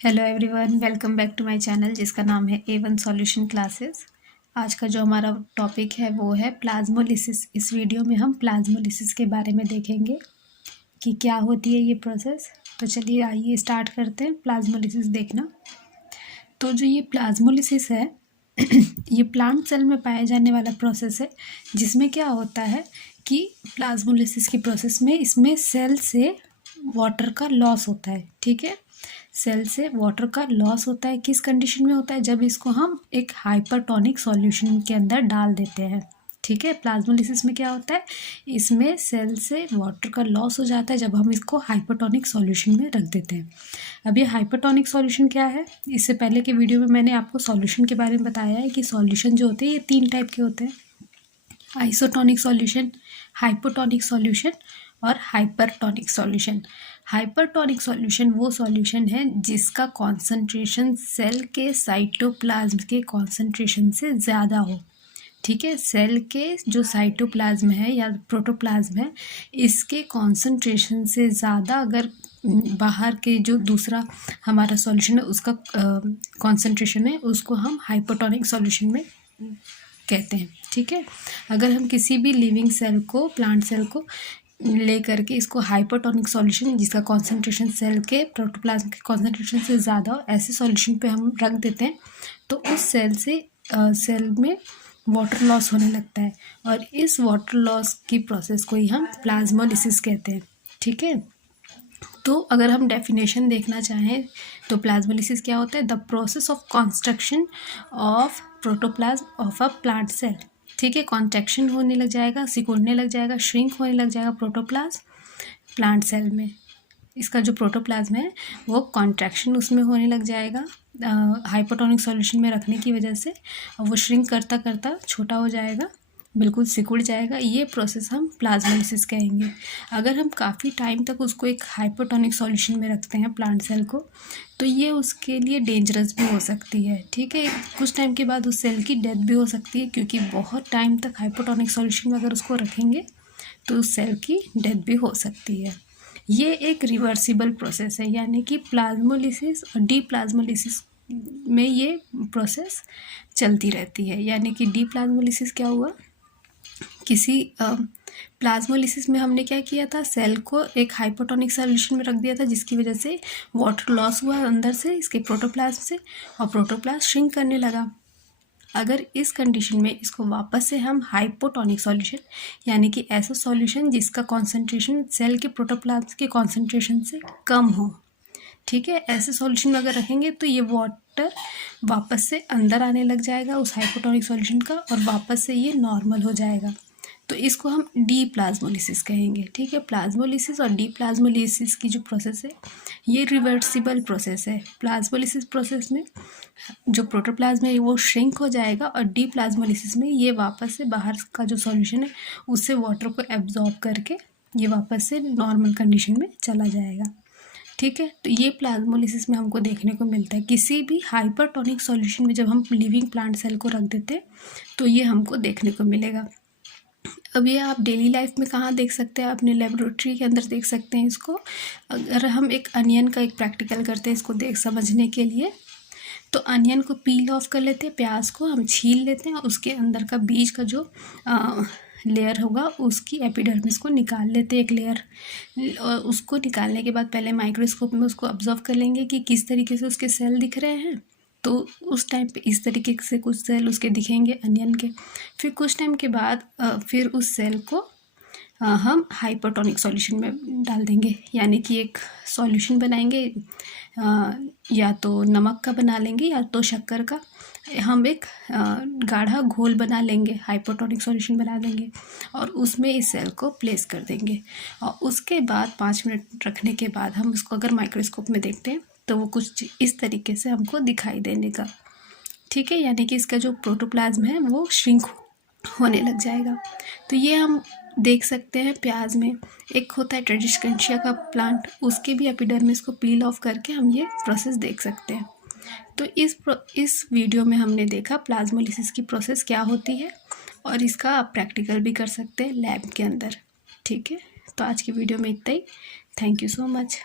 Hello everyone, welcome back to my channel जिसका नाम है A1 सॉल्यूशन क्लासेस। आज का जो हमारा टॉपिक है वो है प्लाज्मोलिसिस। इस वीडियो में हम प्लाज्मोलिसिस के बारे में देखेंगे कि क्या होती है ये प्रोसेस। तो चलिए आइए स्टार्ट करते हैं प्लाज्मोलिसिस देखना। तो जो ये प्लाज्मोलिसिस है ये प्लांट सेल में पाया जाने वाला प्रोसेस है, जिसमें क्या होता है कि प्लाज्मोलिसिस की प्रोसेस में इसमें सेल से वाटर का लॉस होता है। ठीक है, सेल से वाटर का लॉस होता है। किस कंडीशन में होता है? जब इसको हम एक हाइपरटोनिक सॉल्यूशन के अंदर डाल देते हैं। ठीक है, प्लाज्मोलिसिस में क्या होता है, इसमें सेल से वाटर का लॉस हो जाता है जब हम इसको हाइपरटोनिक सॉल्यूशन में रख देते हैं। अब ये हाइपरटोनिक सॉल्यूशन क्या है? इससे पहले के वीडियो में मैंने आपको सॉल्यूशन के बारे में बताया है कि सॉल्यूशन जो होते हैं ये 3 टाइप के होते हैं: आइसोटोनिक सॉल्यूशन, हाइपोटोनिक सॉल्यूशन और हाइपरटोनिक सॉल्यूशन। हाइपरटोनिक सॉल्यूशन वो सॉल्यूशन है जिसका कॉन्सेंट्रेशन सेल के साइटोप्लाज्म के कॉन्सेंट्रेशन से ज़्यादा हो। ठीक है, सेल के जो साइटोप्लाज्म है या प्रोटोप्लाज्म है, इसके कॉन्सेंट्रेशन से ज़्यादा अगर बाहर के जो दूसरा हमारा सॉल्यूशन है उसका कॉन्सेंट्रेशन है, उसको हम हाइपोटोनिक सॉल्यूशन में कहते हैं। ठीक है, अगर हम किसी भी लिविंग सेल को, प्लांट सेल को ले करके इसको हाइपरटोनिक सॉल्यूशन जिसका कॉन्सेंट्रेशन सेल के प्रोटोप्लाज्म के कॉन्सेंट्रेशन से ज़्यादा हो, ऐसे सॉल्यूशन पे हम रख देते हैं तो उस सेल से सेल में वाटर लॉस होने लगता है, और इस वाटर लॉस की प्रोसेस को ही हम प्लाज्मोलिसिस कहते हैं। ठीक है, तो अगर हम डेफिनेशन देखना चाहें तो प्लाज्मोलिसिस क्या होता है? The process of construction of protoplasm of a plant cell. ठीक है, कॉन्ट्रैक्शन होने लग जाएगा, सिकुड़ने लग जाएगा, श्रिंक होने लग जाएगा प्रोटोप्लाज्म प्लांट सेल में। इसका जो प्रोटोप्लाज्म है वो कॉन्ट्रैक्शन उसमें होने लग जाएगा हाइपोटोनिक सॉल्यूशन में रखने की वजह से, और वो श्रिंक करता करता छोटा हो जाएगा, बिल्कुल सिकुड़ जाएगा। ये प्रोसेस हम प्लाज्मोलिसिस कहेंगे। अगर हम काफ़ी टाइम तक उसको एक हाइपोटोनिक सॉल्यूशन में रखते हैं प्लांट सेल को, तो ये उसके लिए डेंजरस भी हो सकती है। ठीक है, कुछ टाइम के बाद उस सेल की डेथ भी हो सकती है, क्योंकि बहुत टाइम तक हाइपोटोनिक सॉल्यूशन में अगर उसको रखेंगे तो उस सेल की डेथ भी हो सकती है। ये एक रिवर्सिबल प्रोसेस है, यानी कि प्लाज्मोलिसिस और डीप्लाज्मोलिसिस में ये प्रोसेस चलती रहती है। यानी कि डीप्लाज्मोलिसिस क्या हुआ, किसी प्लाज्मोलिसिस में हमने क्या किया था, सेल को एक हाइपोटोनिक सॉल्यूशन में रख दिया था, जिसकी वजह से वाटर लॉस हुआ अंदर से इसके प्रोटोप्लाज्म से, और प्रोटोप्लाज्म श्रिंक करने लगा। अगर इस कंडीशन में इसको वापस से हम हाइपोटोनिक सॉल्यूशन, यानी कि ऐसा सॉल्यूशन जिसका कॉन्सेंट्रेशन सेल के प्रोटोप्लाज्म के कॉन्सेंट्रेशन से कम हो, ठीक है, ऐसे सॉल्यूशन में अगर रखेंगे तो ये वाटर वापस से अंदर आने लग जाएगा उस हाइपोटोनिक सॉल्यूशन का, और वापस से ये नॉर्मल हो जाएगा। तो इसको हम डीप्लाज्मोलिसिस कहेंगे। ठीक है, प्लाज्मोलिसिस और डीप्लाज्मोलिसिस की जो प्रोसेस है ये रिवर्सिबल प्रोसेस है। प्लाज्मोलिसिस प्रोसेस में जो प्रोटोप्लाज्म है वो श्रिंक हो जाएगा, और डीप्लाज्मोलिसिस में ये वापस से बाहर का जो सॉल्यूशन है उससे वाटर को एब्जॉर्ब करके ये वापस से नॉर्मल कंडीशन में चला जाएगा। ठीक है, तो ये प्लाज्मोलिसिस में हमको देखने को मिलता है। किसी भी हाइपरटोनिक सॉल्यूशन में जब हम लिविंग प्लांट सेल को रख देते हैं तो ये हमको देखने को मिलेगा। अब ये आप डेली लाइफ में कहाँ देख सकते हैं? अपने लेबोरेटरी के अंदर देख सकते हैं इसको। अगर हम एक अनियन का एक प्रैक्टिकल करते हैं इसको देख समझने के लिए, तो अनियन को पील ऑफ कर लेते हैं, प्याज को हम छील लेते हैं, और उसके अंदर का बीज का जो लेयर होगा उसकी एपिडर्मिस को निकाल लेते हैं, एक लेयर। और उसको निकालने के बाद पहले माइक्रोस्कोप में उसको ऑब्जर्व कर लेंगे कि किस तरीके से उसके सेल दिख रहे हैं। तो उस टाइम पे इस तरीके से कुछ सेल उसके दिखेंगे अनियन के। फिर कुछ टाइम के बाद फिर उस सेल को हम हाइपरटोनिक सॉल्यूशन में डाल देंगे, यानी कि एक सॉल्यूशन बनाएंगे, या तो नमक का बना लेंगे या तो शक्कर का। हम एक गाढ़ा घोल बना लेंगे, हाइपरटोनिक सॉल्यूशन बना देंगे, और उसमें इस सेल को प्लेस कर देंगे। और उसके बाद 5 मिनट रखने के बाद हम उसको अगर माइक्रोस्कोप में देखते हैं तो वो कुछ इस तरीके से हमको दिखाई देने का। ठीक है, यानी कि इसका जो प्रोटोप्लाज्म है वो श्रिंक होने लग जाएगा। तो ये हम देख सकते हैं प्याज में। एक होता है ट्रेडिस्केंशिया का प्लांट, उसके भी एपिडर्मिस को पील ऑफ करके हम ये प्रोसेस देख सकते हैं। तो इस वीडियो में हमने देखा प्लाज्मोलिसिस की प्रोसेस क्या होती है, और इसका आप प्रैक्टिकल भी कर सकते हैं लैब के अंदर। ठीक है, तो आज की वीडियो में इतना ही। Thank you so much.